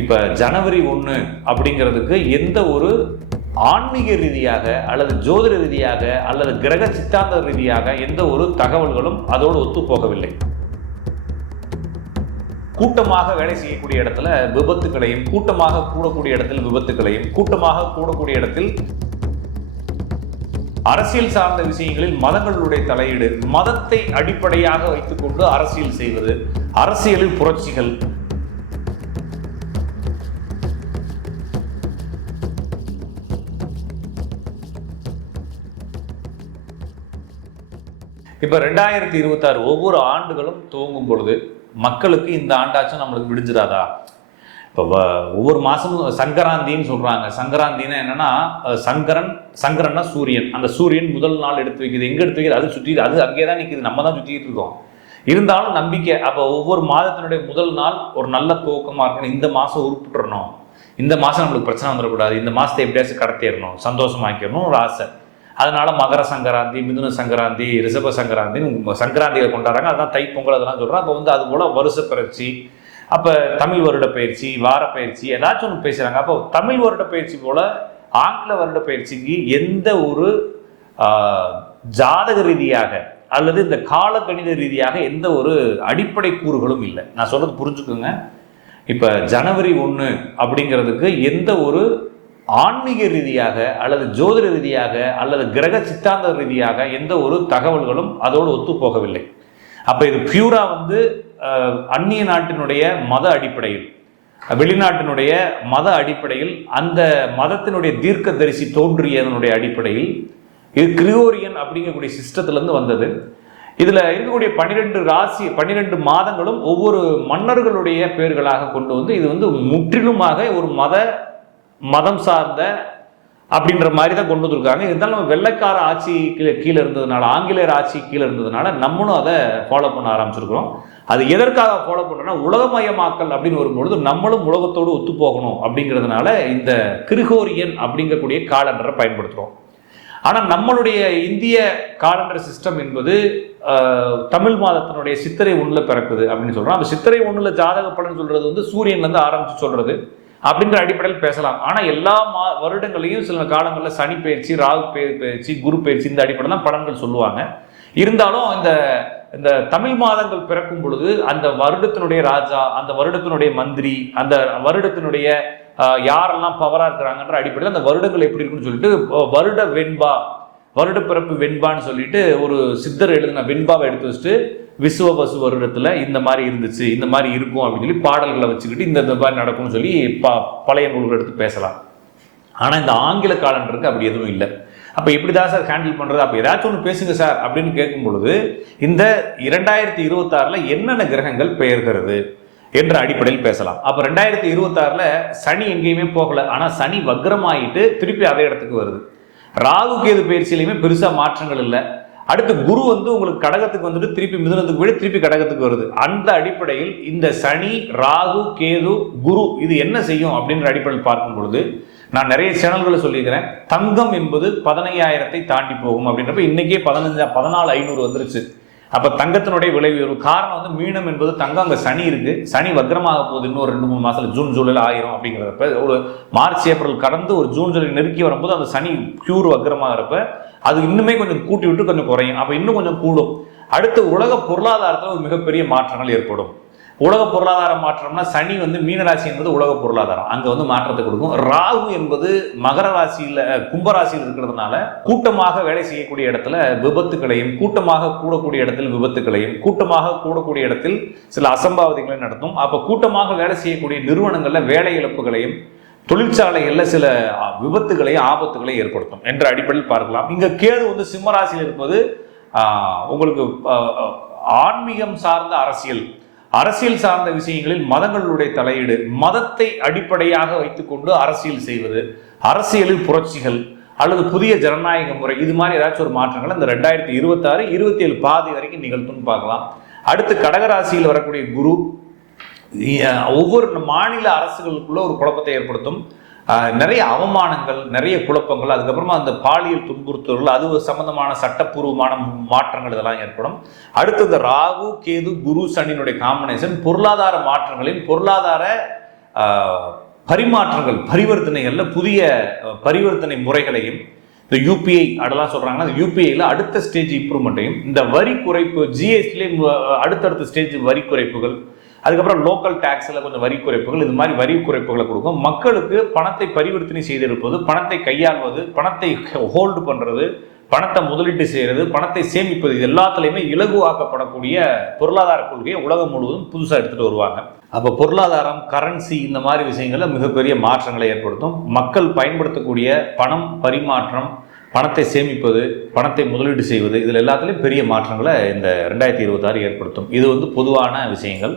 இப்போ ஜனவரி 1 அப்படிங்கிறதுக்கு எந்த ஒரு ஆன்மீக ரீதியாக அல்லது ஜோதிட ரீதியாக அல்லது கிரக சித்தாந்த ரீதியாக எந்த ஒரு தகவல்களும் அதோடு ஒத்து போகவில்லை. கூட்டமாக வேலை செய்யக்கூடிய இடத்துல விபத்துகளையும், கூட்டமாக கூடக்கூடிய இடத்தில் விபத்துகளையும், கூட்டமாக கூடக்கூடிய இடத்தில் அரசியல் சார்ந்த விஷயங்களில் மதங்களுடைய தலையீடு, மதத்தை அடிப்படையாக வைத்துக் கொண்டு அரசியல் செய்வது, அரசியலில் புரட்சிகள், இப்ப 2026 ஒவ்வொரு ஆண்டுகளும் துவங்கும் பொழுது மக்களுக்கு இந்த ஆண்டாச்சும் நம்மளுக்கு விடிஞ்சிடாதா? இப்போ ஒவ்வொரு மாசமும் சங்கராந்தின்னு சொல்றாங்க. சங்கராந்தின்னா என்னன்னா, சங்கரன்னா சூரியன். அந்த சூரியன் முதல் நாள் எடுத்து வைக்குது. எங்க எடுத்து வைக்குது? அது சுற்றி, அது அங்கே தான் நிற்குது. நம்ம தான் சுற்றிட்டு இருக்கோம். இருந்தாலும் நம்பிக்கை. அப்போ ஒவ்வொரு மாதத்தினுடைய முதல் நாள் ஒரு நல்ல துவக்கமா இருக்கணும். இந்த மாசம் உருப்பிட்டுறணும், இந்த மாசம் நம்மளுக்கு பிரச்சனை வந்துடக்கூடாது, இந்த மாசத்தை எப்படியாச்சும் கடத்திடணும், சந்தோஷமாக்கிடணும் ஒரு ஆசை. அதனால மகர சங்கராந்தி, மிதுன சங்கராந்தி, ரிஷப சங்கராந்தின்னு சங்கராந்திகளை கொண்டாடுறாங்க. அதுதான் தைப்பொங்கல் அதெல்லாம் சொல்றாங்க. அப்போ அது போல வருஷ பயிற்சி, அப்போ தமிழ் வருட பயிற்சி, வார பயிற்சி, ஏதாச்சும் ஒன்று பேசுறாங்க. அப்போ தமிழ் வருட பயிற்சி போல ஆங்கில வருட பயிற்சிக்கு எந்த ஒரு ஜாதக ரீதியாக அல்லது இந்த கால கணித ரீதியாக எந்த ஒரு அடிப்படை கூறுகளும் இல்லை. நான் சொல்றது புரிஞ்சுக்கோங்க. இப்போ ஜனவரி 1 அப்படிங்கிறதுக்கு எந்த ஒரு ஆன்மீக ரீதியாக அல்லது ஜோதிட ரீதியாக அல்லது கிரக சித்தாந்த ரீதியாக எந்த ஒரு தகவல்களும் அதோடு ஒத்து போகவில்லை. அப்போ இது பியூரா அந்நிய நாட்டினுடைய மத அடிப்படையில், வெளிநாட்டினுடைய மத அடிப்படையில், அந்த மதத்தினுடைய தீர்க்க தரிசி தோன்றியதனுடைய அடிப்படையில் இது கிரிகோரியன் அப்படிங்கக்கூடிய சிஸ்டத்திலிருந்து வந்தது. இதுல இருக்கக்கூடிய 12 ராசி, 12 மாதங்களும் ஒவ்வொரு மன்னர்களுடைய பெயர்களாக கொண்டு வந்து இது முற்றிலுமாக ஒரு மதம் சார்ந்த அப்படின்ற மாதிரி தான் கொண்டு வந்திருக்காங்க. இருந்தாலும் நம்ம வெள்ளைக்கார ஆட்சி கீழே இருந்ததுனால, ஆங்கிலேயர் ஆட்சி கீழே இருந்ததுனால நம்மளும் அதை ஃபாலோ பண்ண ஆரம்பிச்சிருக்கிறோம். அது எதற்காக ஃபாலோ பண்ணுறோம்னா, உலகமயமாக்கல் அப்படின்னு வரும்பொழுது நம்மளும் உலகத்தோடு ஒத்து போகணும் அப்படிங்கிறதுனால இந்த கிரிகோரியன் அப்படிங்கக்கூடிய காலண்டரை பயன்படுத்துகிறோம். ஆனால் நம்மளுடைய இந்திய காலண்டர் சிஸ்டம் என்பது தமிழ் மாதத்தினுடைய சித்திரை 1 பிறக்குது அப்படின்னு சொல்கிறோம். அந்த சித்திரை 1 ஜாதக பலன் சொல்றது சூரியன்லேருந்து ஆரம்பித்து சொல்றது அப்படிங்கிற அடிப்படையில் பேசலாம். ஆனால் எல்லா வருடங்களையும் சில காலங்களில் சனி பயிற்சி, ராகு பயிற்சி, குரு பயிற்சி, இந்த அடிப்படையில் தான் பலன்கள் சொல்லுவாங்க. இருந்தாலும் இந்த தமிழ் மாதங்கள் பிறக்கும் பொழுது அந்த வருடத்தினுடைய ராஜா, அந்த வருடத்தினுடைய மந்திரி, அந்த வருடத்தினுடைய யாரெல்லாம் பவரா இருக்கிறாங்கன்ற அடிப்படையில் அந்த வருடங்கள் எப்படி இருக்குன்னு சொல்லிட்டு வருட வெண்பா, வருட பிறப்பு வெண்பான்னு சொல்லிட்டு ஒரு சித்தர் எழுதின வெண்பாவை எடுத்து வச்சுட்டு விசுவபசு வருடத்துல இந்த மாதிரி இருந்துச்சு, இந்த மாதிரி இருக்கும் அப்படின்னு சொல்லி பாடல்களை வச்சுக்கிட்டு இந்த மாதிரி நடக்கும்னு சொல்லி பழைய நூல்கள் எடுத்து பேசலாம். ஆனா இந்த ஆங்கில காலண்டருக்கு அப்படி எதுவும் இல்லை. அப்ப எப்படிதான் சார் ஹேண்டில் பண்றது? அப்ப ஏதாச்சும் ஒன்று பேசுங்க சார் அப்படின்னு கேட்கும் பொழுது இந்த 2026 என்னென்ன கிரகங்கள் பெயர்கிறது என்ற அடிப்படையில் பேசலாம். அப்ப 2026 சனி எங்கேயுமே போகல. ஆனா சனி வக்ரமாயிட்டு திருப்பி அதே இடத்துக்கு வருது. ராகு கேது பயிற்சியிலையுமே பெருசா மாற்றங்கள் இல்லை. அடுத்து குரு உங்களுக்கு கடகத்துக்கு திருப்பி மிதுனத்துக்கு போய் திருப்பி கடகத்துக்கு வருது. அந்த அடிப்படையில் இந்த சனி, ராகு, கேது, குரு இது என்ன செய்யும் அப்படின்ற அடிப்படையில் பார்க்கும் பொழுது நான் நிறைய சேனல்களை சொல்லியிருக்கிறேன். தங்கம் என்பது 15,000 தாண்டி போகும் அப்படின்றப்ப இன்னைக்கே 14,500 வந்துருச்சு. அப்ப தங்கத்தினுடைய விலை உயர்வு காரணம் மீனம் என்பது தங்கம், அங்க சனி இருக்கு. சனி வக்ரமாக போகுது. இன்னொரு 2-3 மாசத்துல ஜூன் ஜூலைல 1000 அப்படிங்கிறப்ப ஒரு மார்ச் ஏப்ரல் கடந்து ஒரு ஜூன் ஜூலை நெருக்கி வரும்போது அந்த சனி பியூர் வக்ரமாகிறப்ப அது இன்னுமே கொஞ்சம் கூட்டி விட்டு கொஞ்சம் குறையும். அப்ப இன்னும் கொஞ்சம் கூடும். அடுத்து உலக பொருளாதாரத்தில் ஒரு மிகப்பெரிய மாற்றங்கள் ஏற்படும். உலக பொருளாதார மாற்றம்னா சனி மீனராசி என்பது உலக பொருளாதாரம், அங்க மாற்றத்தை கொடுக்கும். ராகு என்பது மகர ராசியில, கும்பராசியில் இருக்கிறதுனால கூட்டமாக வேலை செய்யக்கூடிய இடத்துல விபத்துகளையும், கூட்டமாக கூடக்கூடிய இடத்தில் விபத்துகளையும், கூட்டமாக கூடக்கூடிய இடத்தில் சில அசம்பாவிதங்களையும் நடத்தும். அப்ப கூட்டமாக வேலை செய்யக்கூடிய நிறுவனங்கள்ல வேலை இழப்புகளையும், தொழிற்சாலைகள்ல சில விபத்துகளையும் ஆபத்துகளையும் ஏற்படுத்தும் என்ற அடிப்படையில் பார்க்கலாம். இங்க கேது சிம்மராசியில் இருப்பது உங்களுக்கு ஆன்மீகம் சார்ந்த அரசியல் சார்ந்த விஷயங்களில் மதங்களுடைய தலையீடு, மதத்தை அடிப்படையாக வைத்துக்கொண்டு அரசியல் செய்வது, அரசியலில் புரட்சிகள் அல்லது புதிய ஜனநாயக முறை, இது மாதிரி ஏதாச்சும் ஒரு மாற்றங்கள் இந்த 2026, 27 பாதி வரைக்கும் நிகழ்த்தும்னு பார்க்கலாம். அடுத்து கடகராசியில் வரக்கூடிய குரு ஒவ்வொரு மாநில அரசுகளுக்குள்ள ஒரு குழப்பத்தை ஏற்படுத்தும். நிறைய அவமானங்கள், நிறைய குழப்பங்கள், அதுக்கப்புறமா அந்த பாலியல் துன்புறுத்தல்கள், அது சம்பந்தமான சட்டப்பூர்வமான மாற்றங்கள் இதெல்லாம் ஏற்படும். அடுத்து இந்த ராகு கேது குரு சனியினுடைய காம்பினேஷன் பொருளாதார மாற்றங்களின், பொருளாதார பரிமாற்றங்கள் பரிவர்த்தனைகளில் புதிய பரிவர்த்தனை முறைகளையும், இந்த யூபிஐ அதெல்லாம் சொல்கிறாங்கன்னா அந்த யூபிஐயில் அடுத்த ஸ்டேஜ் இம்ப்ரூவ்மெண்ட்டையும், இந்த வரி குறைப்பு ஜிஎஸ்டிலே அடுத்தடுத்த ஸ்டேஜ் வரி குறைப்புகள், அதுக்கப்புறம் லோக்கல் டேக்ஸில் கொஞ்சம் வரி குறைப்புகள், இது மாதிரி வரி குறைப்புகளை கொடுக்கும். மக்களுக்கு பணத்தை பரிவர்த்தனை செய்திருப்பது, பணத்தை கையாள்வது, பணத்தை ஹோல்டு பண்ணுறது, பணத்தை முதலீட்டு செய்கிறது, பணத்தை சேமிப்பது, இது எல்லாத்துலேயுமே இலகுவாக்கப்படக்கூடிய பொருளாதார கொள்கையை உலகம் முழுவதும் புதுசாக எடுத்துகிட்டு வருவாங்க. அப்போ பொருளாதாரம், கரன்சி, இந்த மாதிரி விஷயங்களில் மிகப்பெரிய மாற்றங்களை ஏற்படுத்தும். மக்கள் பயன்படுத்தக்கூடிய பணம் பரிமாற்றம், பணத்தை சேமிப்பது, பணத்தை முதலீடு செய்வது, இதில் எல்லாத்துலேயும் பெரிய மாற்றங்களை இந்த 2026 ஏற்படுத்தும். இது பொதுவான விஷயங்கள்.